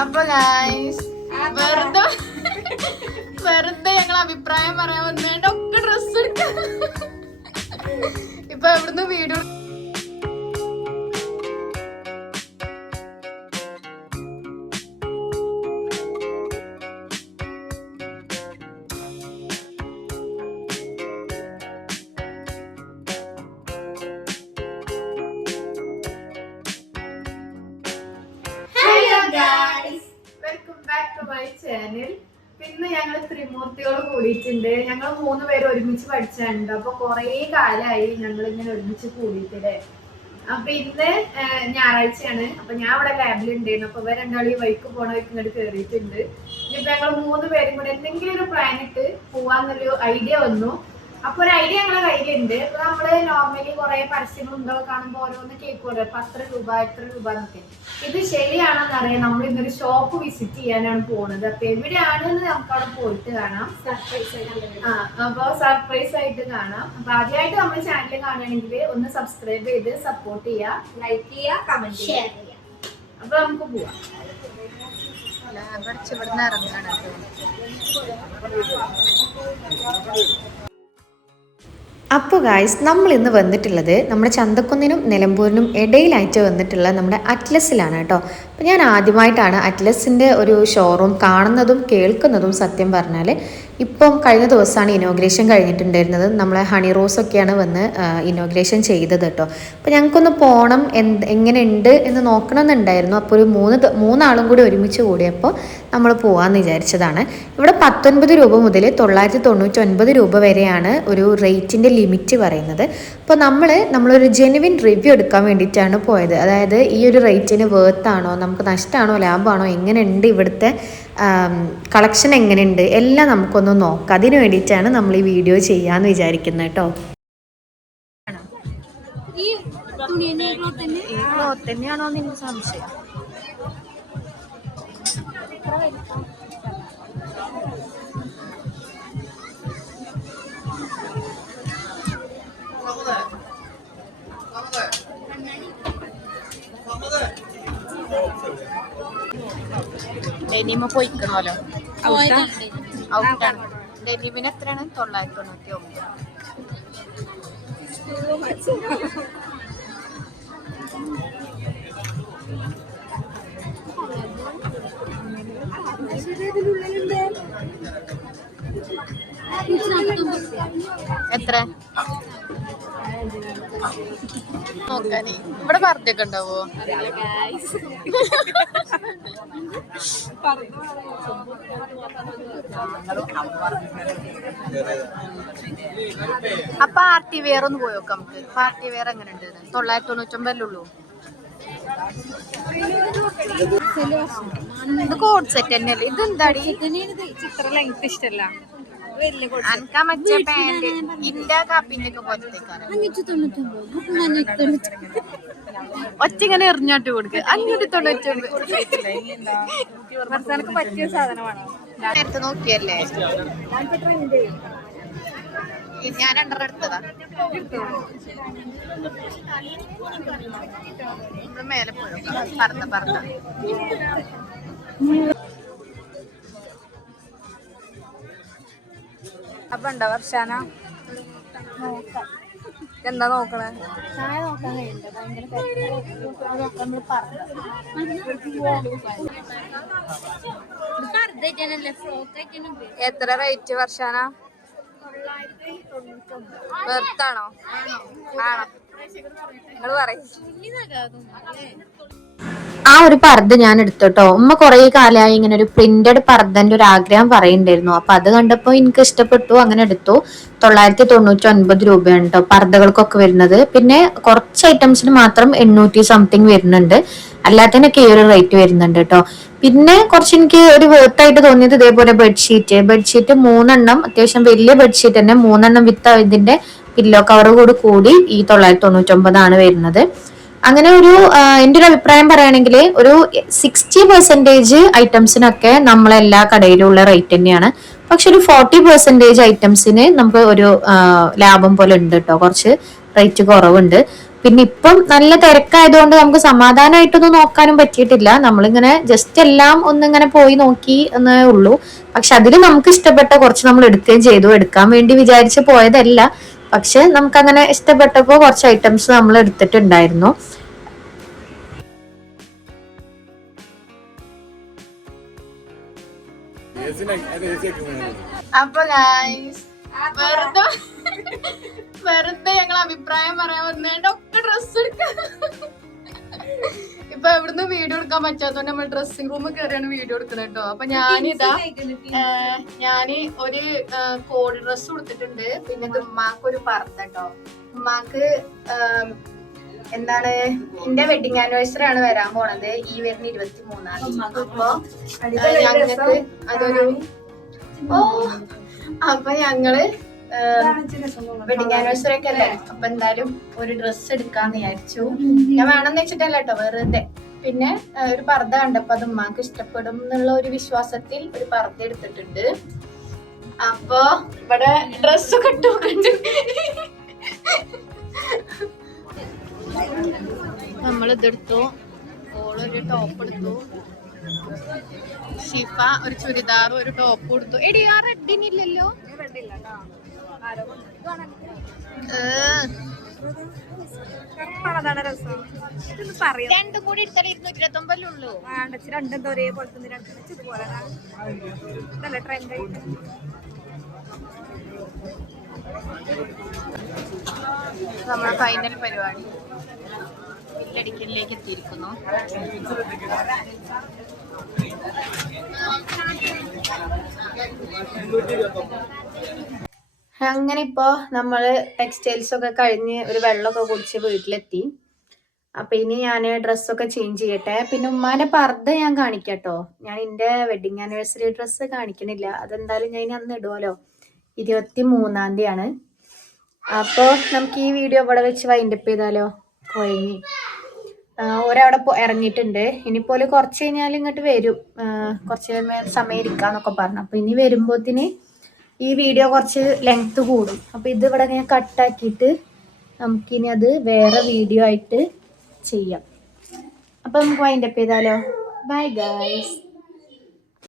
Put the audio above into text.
അപ്പൊ ഗായ്സ് വെറുതെ വെറുതെ ഞങ്ങൾ അഭിപ്രായം പറയാൻ വന്നേണ്ട ഒക്കെ ഡ്രസ്സ് എടുക്കാൻ ഇപ്പൊ എവിടുന്ന് വീഡിയോ മൈ ചാനൽ പിന്നെ ഞങ്ങൾ ത്രിമൂർത്തികൾ കൂടിയിട്ടുണ്ട്. ഞങ്ങൾ മൂന്ന് പേര് ഒരുമിച്ച് പഠിച്ചിട്ടുണ്ട് അപ്പൊ കുറേ കാലമായി ഞങ്ങൾ ഇങ്ങനെ ഒരുമിച്ച് കൂടിയിട്ടില്ലേ? അപ്പൊ ഇന്ന് ഞായറാഴ്ചയാണ്. അപ്പൊ ഞാൻ അവിടെ ലാബിൽ ഉണ്ടായിരുന്നു അപ്പൊ ഇവർ രണ്ടാളും വൈക്ക് പോണ വൈക്ക് ഇങ്ങോട്ട് കയറിയിട്ടുണ്ട് ഇനിയിപ്പോ ഞങ്ങൾ മൂന്ന് പേരും കൂടെ എന്തെങ്കിലും ഒരു പ്ലാൻ ഇട്ട് പോവാന്നൊരു ഐഡിയ വന്നു. അപ്പൊ ഒരു ഐഡിയ ഞങ്ങളെ കയ്യിലുണ്ട്. അപ്പൊ നമ്മൾ നോർമലി കുറെ പരസ്യങ്ങൾ ഉണ്ടോ കാണുമ്പോ ഓരോന്ന് കേൾക്കുമല്ലോ ഇപ്പൊ അത്ര രൂപ എത്ര രൂപ എന്നൊക്കെ. ഇത് ശരിയാണെന്ന് അറിയാം. നമ്മൾ ഇന്നൊരു ഷോപ്പ് വിസിറ്റ് ചെയ്യാനാണ് പോണത്. അപ്പൊ എവിടെയാണെന്ന് നമുക്ക് അവിടെ പോയിട്ട് കാണാം. സർപ്രൈസ് ആ അപ്പൊ സർപ്രൈസ് ആയിട്ട് കാണാം. അപ്പൊ ആദ്യമായിട്ട് നമ്മുടെ ചാനൽ കാണുകയാണെങ്കിൽ ഒന്ന് സബ്സ്ക്രൈബ് ചെയ്ത് സപ്പോർട്ട് ചെയ്യാം. ലൈക്ക് ചെയ്യുക കമന്റ് ചെയ്യുക ചെയ്യാം. അപ്പൊ നമുക്ക് പോവാം. ഇവിടുന്ന് ഇറങ്ങാണ്. അപ്പോൾ ഗായ്സ് നമ്മൾ ഇന്ന് വന്നിട്ടുള്ളത് നമ്മുടെ ചന്തക്കുന്നിനും നിലമ്പൂരിനും ഇടയിലായിട്ട് വന്നിട്ടുള്ള നമ്മുടെ അറ്റ്ലസിലാണ് കേട്ടോ. അപ്പോൾ ഞാൻ ആദ്യമായിട്ടാണ് അറ്റ്ലസിന്റെ ഒരു ഷോറൂം കാണുന്നതും കേൾക്കുന്നതും സത്യം പറഞ്ഞാൽ ഇപ്പം കഴിഞ്ഞ ദിവസമാണ് ഇനോഗ്രേഷൻ കഴിഞ്ഞിട്ടുണ്ടായിരുന്നത്. നമ്മളെ ഹണി റോസ് ഒക്കെയാണ് വന്ന് ഇനോഗ്രേഷൻ ചെയ്തത് കേട്ടോ അപ്പോൾ ഞങ്ങൾക്കൊന്ന് പോകണം എന്ത് എങ്ങനെയുണ്ട് എന്ന് നോക്കണമെന്നുണ്ടായിരുന്നു. അപ്പോൾ ഒരു മൂന്ന് മൂന്നാളും കൂടി ഒരുമിച്ച് കൂടിയപ്പോൾ നമ്മൾ പോകാമെന്ന് വിചാരിച്ചതാണ്. ഇവിടെ പത്തൊൻപത് രൂപ മുതൽ തൊള്ളായിരത്തി തൊണ്ണൂറ്റി ഒൻപത് രൂപ വരെയാണ് ഒരു റേറ്റിന്റെ ലിമിറ്റ് പറയുന്നത്. അപ്പോൾ നമ്മൾ നമ്മളൊരു ജെനുവിൻ റിവ്യൂ എടുക്കാൻ വേണ്ടിയിട്ടാണ് പോയത്. അതായത് ഈ ഒരു റേറ്റിന് വേർത്താണോ നമുക്ക് നഷ്ടമാണോ ലാഭമാണോ എങ്ങനെയുണ്ട് ഇവിടുത്തെ കളക്ഷൻ എങ്ങനെയുണ്ട് എല്ലാം നമുക്കൊന്ന് നോക്കാം. അതിന് വേണ്ടിയിട്ടാണ് നമ്മൾ ഈ വീഡിയോ ചെയ്യാന്ന് വിചാരിക്കുന്നത് കേട്ടോ. ഈ ക്ലോത്ത് തന്നെയാണോ എനിക്ക് സംശയം. ഡെനിമ പോയിക്കണമല്ലോ ഔട്ടാണ് ഡെനിമിന് എത്രയാണ് തൊള്ളായിരത്തി തൊണ്ണൂറ്റി ഒമ്പത് എത്ര? നോക്കാനേ. ഇവിടെ പറഞ്ഞൊക്കെ ഉണ്ടാവോ? ആ പാർട്ടി വെയർ ഒന്ന് പോയി നോക്കാം നമുക്ക്. പാർട്ടി വെയർ എങ്ങനെ ഉണ്ട് തൊള്ളായിരത്തി തൊണ്ണൂറ്റൊമ്പതിലുള്ളൂ ഇത് കോഡ് സെറ്റ് തന്നെയല്ലേ? ഇത് എന്താടി ഇത്ര ലെങ്ത് ഇഷ്ടല്ല. അനക്കാ മറ്റേ ഇന്റെ കാപ്പിന്റെ ഒക്കെ പോലത്തേക്കാണ് ഒറ്റ ഇങ്ങനെ എറിഞ്ഞാട്ട് കൊടുക്കുക അഞ്ഞൂറ്റി തൊണ്ണൂറ്റൊമ്പത്. ഭർത്താനക്ക് പറ്റിയ സാധനമാണ്. നേരത്തെ നോക്കിയല്ലേ? ഞാൻ രണ്ടെണ്ണം എടുത്തതാ. നമ്മൾ മേലെ പോയി നോക്കാം. പറന്ന. ഉണ്ടോ വർഷാന? എന്താ നോക്കണേ? ചായ നോക്കാൻ കഴിയില്ല ഭയങ്കര തിരക്ക്. അത് നമ്മൾ പറഞ്ഞു എത്ര റേറ്റ് വർഷാന? വെറുത്താണോ ആണോ? നിങ്ങൾ പറയും. ആ ഒരു പർദ്ദ ഞാൻ എടുത്തോട്ടോ ഉമ്മ കുറെ കാലമായി ഇങ്ങനെ ഒരു പ്രിന്റഡ് പർദ്ദന്റെ ഒരു ആഗ്രഹം പറയുണ്ടായിരുന്നു അപ്പൊ അത് കണ്ടപ്പോ എനിക്ക് ഇഷ്ടപ്പെട്ടു അങ്ങനെ എടുത്തു. തൊള്ളായിരത്തി തൊണ്ണൂറ്റി ഒൻപത് രൂപയാണ് കേട്ടോ പർദ്ദകൾക്കൊക്കെ വരുന്നത്. പിന്നെ കുറച്ച് ഐറ്റംസിന് മാത്രം എണ്ണൂറ്റി സംതിങ് വരുന്നുണ്ട്. അല്ലാത്തതിനൊക്കെ ഈ ഒരു റേറ്റ് വരുന്നുണ്ട് കേട്ടോ പിന്നെ കുറച്ച് എനിക്ക് ഒരു വേർത്തായിട്ട് തോന്നിയത് ഇതേപോലെ ബെഡ്ഷീറ്റ് ബെഡ്ഷീറ്റ് മൂന്നെണ്ണം അത്യാവശ്യം വലിയ ബെഡ്ഷീറ്റ് തന്നെ. മൂന്നെണ്ണം വിത്ത് ഇതിന്റെ പില്ലോ കവർ കൂടി ഈ തൊള്ളായിരത്തി തൊണ്ണൂറ്റി ഒമ്പതാണ് വരുന്നത്. അങ്ങനെ ഒരു എന്റെ ഒരു അഭിപ്രായം പറയുകയാണെങ്കിൽ ഒരു സിക്സ്റ്റി പെർസെന്റേജ് ഐറ്റംസിനൊക്കെ നമ്മളെല്ലാ കടയിലുള്ള റേറ്റ് തന്നെയാണ്. പക്ഷെ ഒരു ഫോർട്ടി പെർസെന്റേജ് ഐറ്റംസിന് നമുക്ക് ഒരു ലാഭം പോലെ ഉണ്ട് കേട്ടോ കുറച്ച് റേറ്റ് കുറവുണ്ട്. പിന്നെ ഇപ്പം നല്ല തിരക്കായതുകൊണ്ട് നമുക്ക് സമാധാനമായിട്ടൊന്നും നോക്കാനും പറ്റിയിട്ടില്ല. നമ്മളിങ്ങനെ ജസ്റ്റ് എല്ലാം ഒന്നിങ്ങനെ പോയി നോക്കി എന്നേ ഉള്ളൂ. പക്ഷെ അതിൽ നമുക്ക് ഇഷ്ടപ്പെട്ട കുറച്ച് നമ്മൾ എടുക്കുകയും ചെയ്തു. എടുക്കാൻ വേണ്ടി വിചാരിച്ച് പോയതല്ല. പക്ഷെ നമുക്ക് അങ്ങനെ ഇഷ്ടപ്പെട്ടപ്പോൾ കുറച്ച് ഐറ്റംസ് നമ്മൾ എടുത്തിട്ടുണ്ടായിരുന്നു. അപ്പൊ വെറുതെ ഞങ്ങൾ അഭിപ്രായം പറയാൻ വന്നേണ്ട ഒക്കെ ഇപ്പൊ എവിടുന്ന് വീഡിയോ എടുക്കാൻ പറ്റാത്തോണ്ട് നമ്മൾ ഡ്രസ്സിംഗ് റൂമിൽ കയറിയാണ് വീഡിയോ എടുക്കുന്നത് കേട്ടോ അപ്പൊ ഞാനിതാ ഞാൻ ഒരു കോഡ് ഡ്രസ് കൊടുത്തിട്ടുണ്ട്. പിന്നെ ഇത് ഉമ്മാക്ക് ഒരു പറത്ത് കേട്ടോ ഉമ്മാക്ക് എന്താണ് എന്റെ വെഡിങ് ആനിവേഴ്സറി ആണ് വരാൻ പോണത് ഈ വരുന്ന ഇരുപത്തി മൂന്നാം തീയതി. അപ്പൊ ഏഹ്, ഞങ്ങൾക്ക് അതൊരു ഓ അപ്പൊ ഞങ്ങൾ വെഡിങ് ആനിവേഴ്സറി ഒക്കെ അല്ലേ? അപ്പൊ എന്തായാലും ഒരു ഡ്രസ്സ് എടുക്കാന്ന് വിചാരിച്ചു. ഞാൻ വേണമെന്ന് വെച്ചിട്ടല്ല കേട്ടോ വെറുതെ. പിന്നെ ഒരു പർദ്ദ കണ്ടപ്പോ അത് ഉമ്മാക്ക് ഇഷ്ടപ്പെടും എന്നുള്ള ഒരു വിശ്വാസത്തിൽ ഒരു പർദ്ദ എടുത്തിട്ടുണ്ട്. അപ്പോ ഇവിടെ ഡ്രസ്സൊക്കെ ഇട്ട് നമ്മൾ നമ്മളിതെടുത്തു ഓളൊരു ടോപ്പ് എടുത്തു. ഷിഫ ഒരു ചുരിദാറും ഒരു ടോപ്പും കൊടുത്തു എടി ആ റെഡിനില്ലല്ലോ രണ്ടും കൂടി എടുത്താൽ ഇരുന്നൂറ്റി ഇരുപത്തി ഒമ്പതിലുള്ളൂ രണ്ടെന്തോ ഒരേപോലെ തന്നെ രണ്ടും ഇതുപോലെ നല്ല ട്രെൻഡ് നമ്മുടെ ഫൈനൽ പരിപാടി ബില്ലടിക്കലിലേക്ക് എത്തിയിരിക്കുന്നു. അങ്ങനെ ഇപ്പോ നമ്മൾ ടെക്സ്റ്റൈൽസ് ഒക്കെ കഴിഞ്ഞ് ഒരു വെള്ളമൊക്കെ കുടിച്ച് വീട്ടിലെത്തി. അപ്പൊ ഇനി ഞാൻ ഡ്രസ്സൊക്കെ ചേഞ്ച് ചെയ്യട്ടെ. പിന്നെ ഉമ്മാന്റെ പർദ്ദ ഞാൻ കാണിക്കട്ടോ. ഞാൻ എന്റെ വെഡിങ് ആനിവേഴ്സറി ഡ്രസ്സ് കാണിക്കണില്ല. അതെന്തായാലും ഞാൻ ഇനി അന്ന് ഇടുമല്ലോ ഇരുപത്തി മൂന്നാം തീയതിയാണ്. അപ്പോൾ നമുക്ക് ഈ വീഡിയോ ഇവിടെ വെച്ച് വൈൻഡപ്പ് ചെയ്താലോ? കുഴങ്ങി ഒരവിടെ ഇറങ്ങിയിട്ടുണ്ട്. ഇനിയിപ്പോൾ കുറച്ച് കഴിഞ്ഞാൽ ഇങ്ങോട്ട് വരും. കുറച്ച് സമയം ഇരിക്കാന്നൊക്കെ പറഞ്ഞു. അപ്പോൾ ഇനി വരുമ്പോത്തിന് ഈ വീഡിയോ കുറച്ച് ലെങ്ത് കൂടും. അപ്പോൾ ഇത് ഇവിടെ ഞാൻ കട്ടാക്കിയിട്ട് നമുക്കിനി അത് വേറെ വീഡിയോ ആയിട്ട് ചെയ്യാം. അപ്പം നമുക്ക് വൈൻഡപ്പ് ചെയ്താലോ? Bye guys